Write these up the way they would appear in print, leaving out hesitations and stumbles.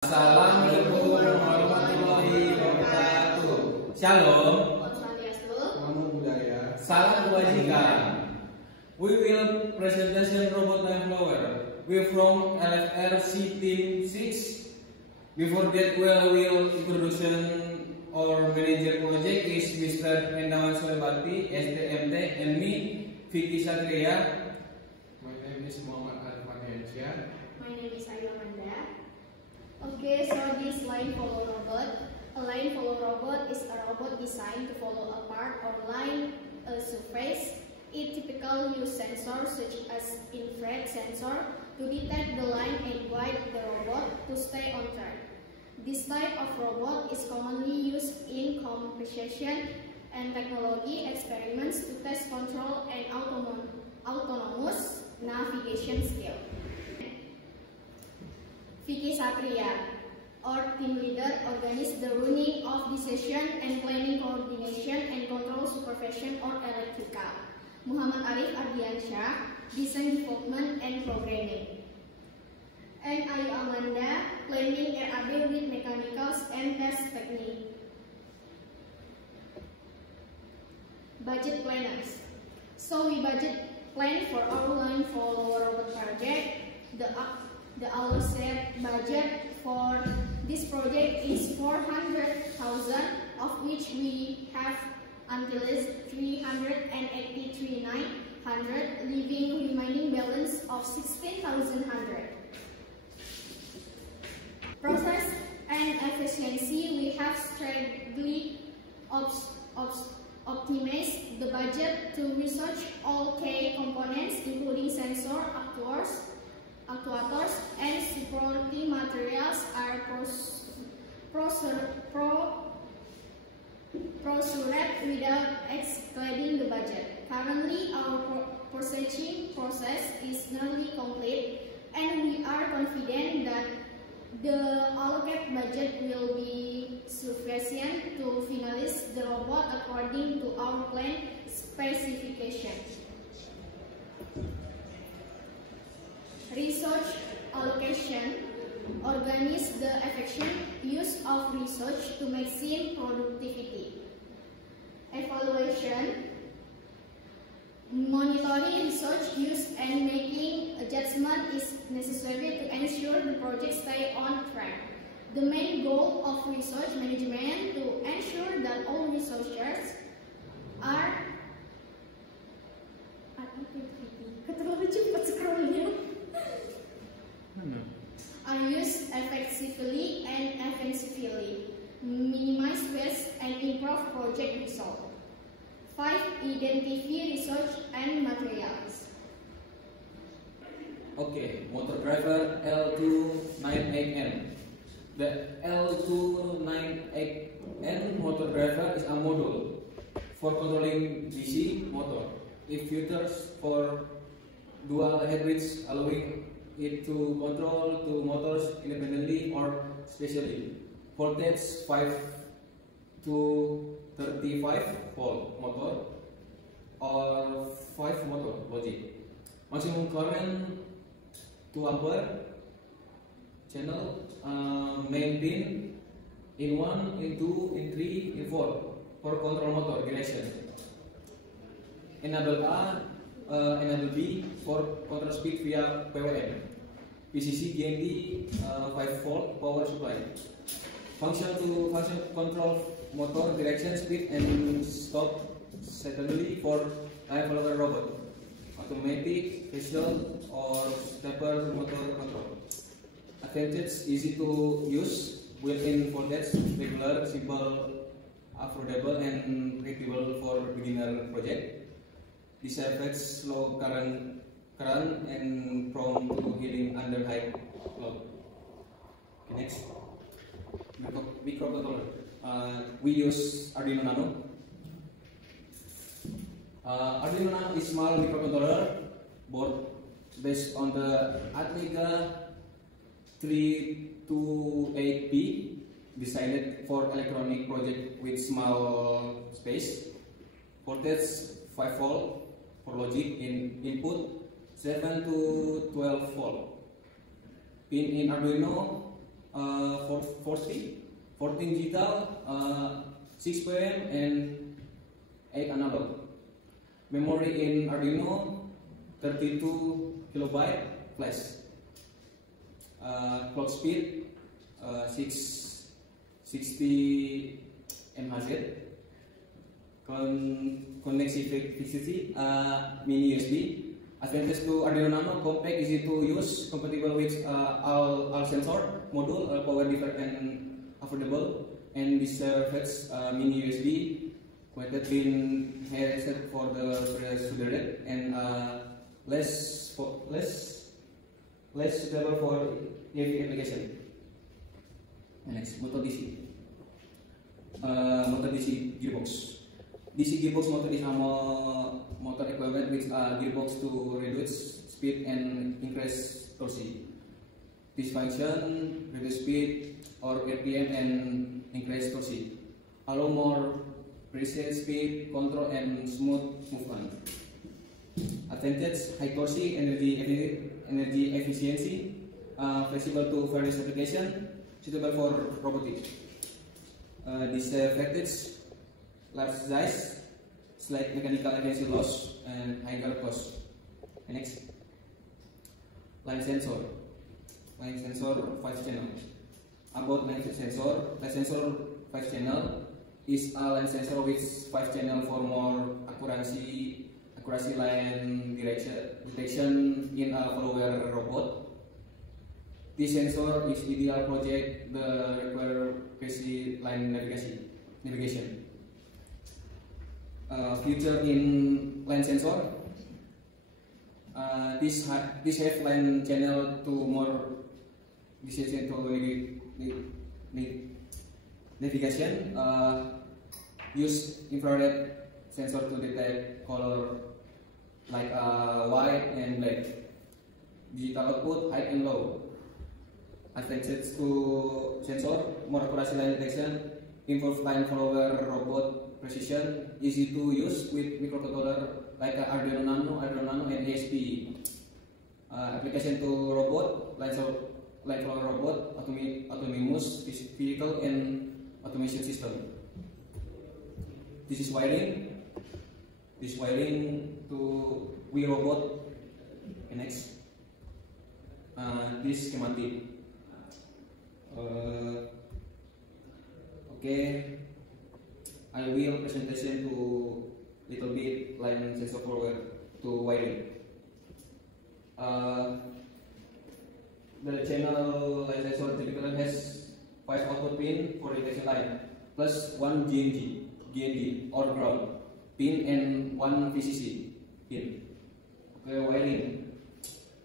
Assalamualaikum warahmatullahi wabarakatuh. Shalom. Namo Buddhaya. Salam kebajikan. We will presentation robot time flower. We from LFRC team 6. Before that, we will introduction our manager project is Mr. Endawan Soebakti, STMT, and me, Vicky Satria. My name is Muhammad Arifan Hensya. My name is Ayu Amanda. Okay, so this line follow robot. A line follow robot is a robot designed to follow a part or line a surface. It typically uses sensors such as infrared sensor to detect the line and guide the robot to stay on track. This type of robot is commonly used in computation and technology experiments to test control and autonomous navigation skill. Vicky Satria, our team leader, organizes the running of decision and planning coordination and control supervision or electrical. Muhammad Arif Ardiansyah, design development and programming. And Ayu Amanda, planning RAB with mechanicals and test technique. Budget planners. So we budget plan for our line follow robot project. The allocated budget for this project is 400,000, of which we have until 383,900, leaving remaining balance of 16,100. Process and efficiency, we have strategically optimized the budget to research all key components, including sensor, actuators, and supporting materials are procured without exceeding the budget. Currently, our purchasing process is nearly complete, and we are confident that the allocated budget will be sufficient to finalize the robot according to our plan specifications. Research allocation organizes the efficient use of research to maximize productivity. Evaluation, monitoring research use and making adjustment is necessary to ensure the project stays on track. The main goal of research management to ensure that all researchers are used effectively and efficiently, minimize waste and improve project result. 5. Identify research and materials. Okay, motor driver L298N. The L298N motor driver is a module for controlling DC motor. It features for dual headlights, allowing it to control two motors independently or spatially. Voltage 5 to 35 volt motor or 5 motor logic. Maximum current 2 ampere. Channel main pin in 1, in 2, in 3, in 4 for control motor direction. Enable A, enable B for control speed via PWM. PCC GND 5 volt power supply. Function control motor direction, speed and stop secondly for line follower robot. Automatic, visual or stepper motor control. Advantage, easy to use, built-in voltage, regular, simple, affordable and predictable for beginner project. Disaffects low current and prone to heating under high load. Okay, next, microcontroller. We use Arduino Nano. Arduino Nano is small microcontroller board based on the Atmega 328B, designed for electronic project with small space. Voltage 5 volt for logic in input, 7 to 12 volt. Pin in Arduino 14 digital, 6 PWM, and 8 analog. Memory in Arduino 32 kilobyte flash. Clock speed 660 MHz. Connectivity mini USB. Advantage to Arduino Nano: compact, easy to use, compatible with all sensor module, power device and affordable. And this fetch mini USB connected pin here set for the soldered and less suitable for heavy application. And next, motor DC. Motor DC gearbox. DC gearbox motor is a motor equivalent with a gearbox to reduce speed and increase torque. This function reduce speed or RPM and increase torque. Allow more precise speed control and smooth movement. Advantage: high torque, energy efficiency, flexible to various applications, suitable for robotics. Disadvantage: large size, slight mechanical efficiency loss, and higher cost. Next, line sensor. Line sensor 5 channel. About line sensor 5 channel is a line sensor with 5 channel for more accuracy line detection in a follower robot. This sensor is ideal project the require precise line navigation. Feature in line sensor. This have line channel to more decision to navigation. Use infrared sensor to detect color like white and black. Digital output high and low. Advantage to sensor: more accuracy line detection, improve line follower robot precision, easy to use with microcontroller like Arduino Nano, and ASP. Application to robot, line follower robot, autonomous vehicle, and automation system. This is wiring. This wiring to Wii robot. Next, this schematic. Okay. I will presentation to little bit line sensor follower to wiring. The channel line sensor typically has 5 output pin for detection line, plus 1 GND or ground pin and 1 VCC pin. Okay, wiring.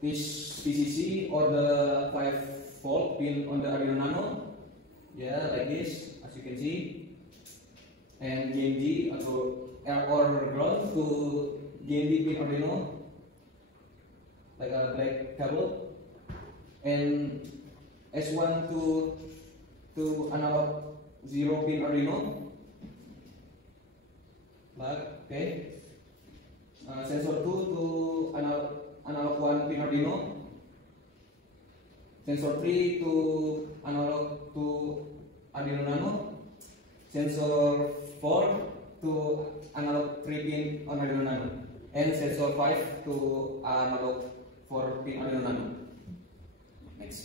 This VCC or the 5-volt pin on the Arduino Nano, yeah, like this, as you can see. And GND or ground to GND pin Arduino, like a black cable, and S1 to analog 0 pin Arduino, black. Okay. Sensor 2 to analog 1 pin Arduino. Sensor 3 to analog to Arduino Nano. Sensor 4 to analog 3 pin on Arduino Nano, and sensor 5 to analog 4 pin Arduino Nano. Next,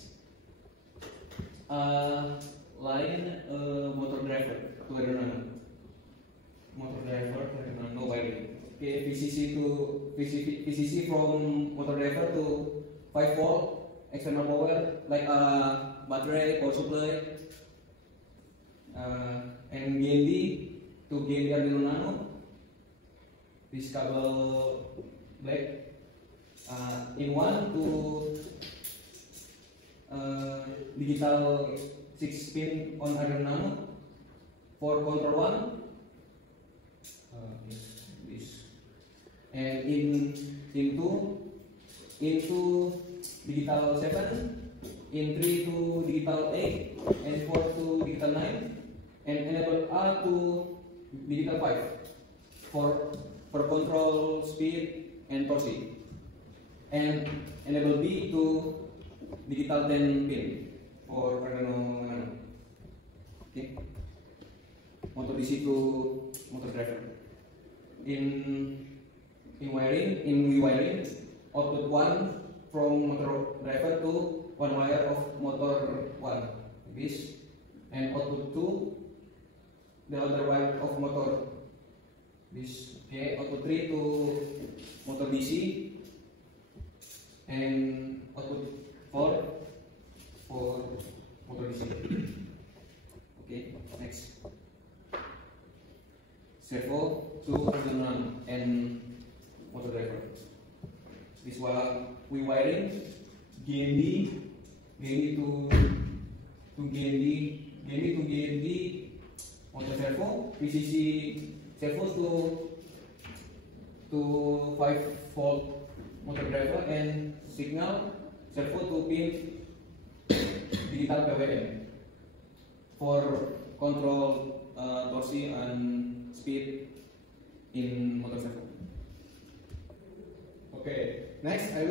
line motor driver to Arduino Nano. Motor driver to Arduino Nano wiring. Okay, VCC from motor driver to 5-volt external power like battery, power supply. And GND to GND Arduino Nano. This cable black. In 1 to digital 6 pin on Arduino Nano for control 1. This. And in 2 into digital 7. In 3 to digital 8 and 4 to digital 9. And enable A to digital 5 for control speed and torque, and enable B to digital 10 pin. for okay, motor DC to motor driver. In rewiring, output 1 from motor driver to one wire of motor 1, this, and output 2 the other wire of motor this. Okay, output 3 to motor DC, and output 4 for motor DC. Okay, next. Servo to Arduino and motor driver. This while we wiring GND to GND motor servo, VCC servos to 5-volt motor driver, and signal servo to pin digital PWM for control torque and speed in motor servo. Okay, next I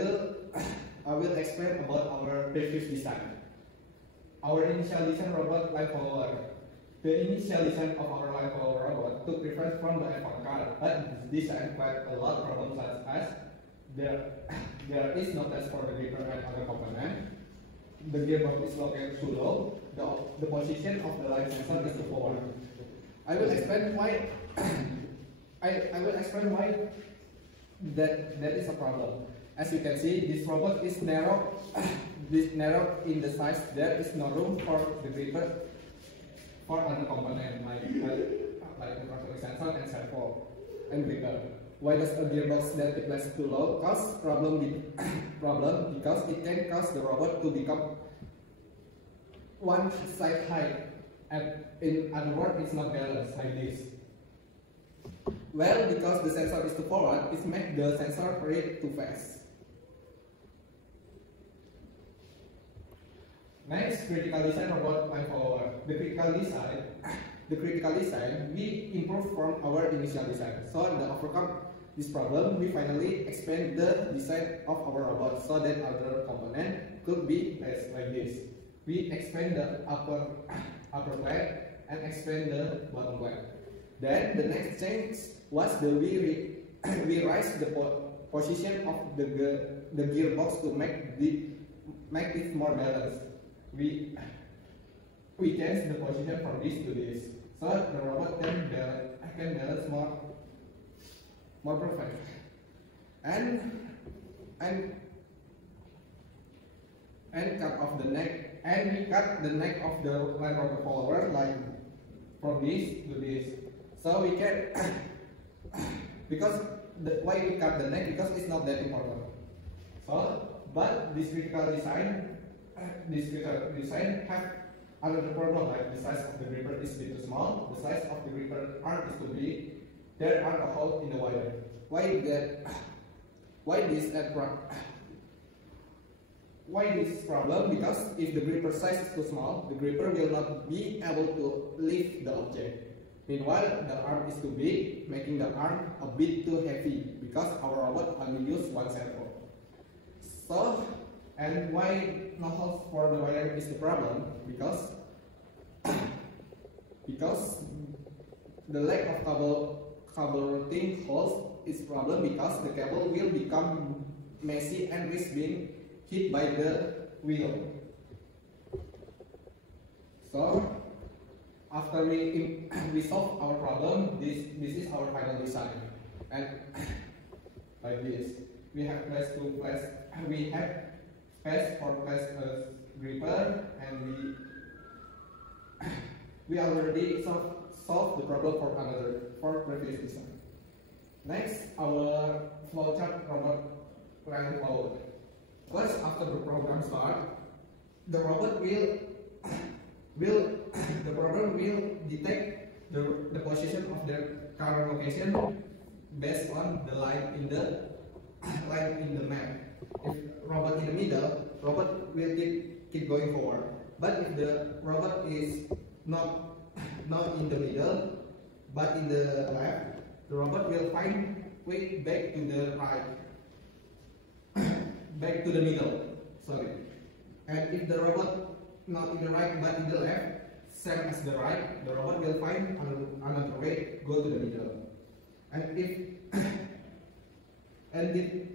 will explain about our previous design. Our initial design robot line follower. The initial design of our line follower robot took reference from the avant-garde, but this design quite a lot of problems such as there is no test for the gripper and other component. The gearbox is located too low. The position of the line sensor is too forward. I will explain why. I will explain why that is a problem. As you can see, this robot is narrow. This narrow in the size. There is no room for the gripper for other component like microcontroller sensor and servo and gripper. Why does a gearbox that is placed too low cause problem because it can cause the robot to become one side high, and in other words, it's not balanced like this. Well, because the sensor is too forward, it makes the sensor read too fast. Next, critical design robot line follower. The critical design we improved from our initial design. So to overcome this problem, we finally expand the design of our robot so that other component could be placed like this. We expand the upper plate and expand the bottom plate. Then the next change was we raise the position of the gearbox to make it more balanced. We change the position from this to this, so the robot can balance more perfect. And cut off the neck, and we cut the neck of the line robot follower like from this to this. So we can why we cut the neck, because it's not that important. So, but this critical design have another problem, like the size of the gripper is a bit too small, the size of the gripper arm is too big, there are a hole in the wire. Why this problem? Because if the gripper size is too small, the gripper will not be able to lift the object. Meanwhile, the arm is too big, making the arm a bit too heavy, because our robot only uses one servo. So, and why no holes for the wire is the problem? Because the lack of cable routing holes is problem, because the cable will become messy and risk being hit by the wheel. So after we solve our problem, this is our final design, and like this we have space for place a gripper, and we already solved the problem for previous design. Next, our flowchart robot line follower. First, after the program start, the robot will detect the position of the current location based on the line in the map. If robot in the middle, robot will keep going forward. But if the robot is not in the middle, but in the left, the robot will find way back to the right, back to the middle. Sorry. And if the robot not in the right but in the left, same as the right, the robot will find another way, go to the middle. And if if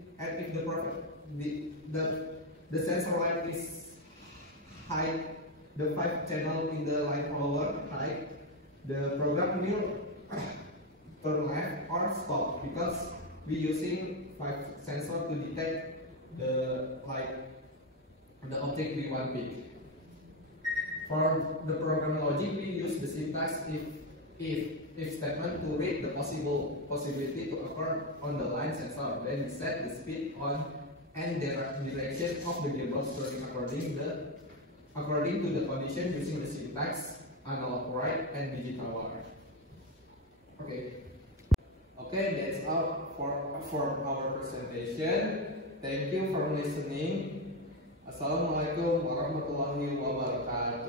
the sensor line is high, the 5 channel in the line follower high, the program will turn left or stop because we using 5 sensor to detect the object we want pick. For the program logic, we use the syntax if statement to read the possibility to occur on the line sensor. Then set the speed on and the direction of the gimbal turning according to the condition using the syntax analog right and digital right. Okay, that's all for our presentation. Thank you for listening. Assalamualaikum warahmatullahi wabarakatuh.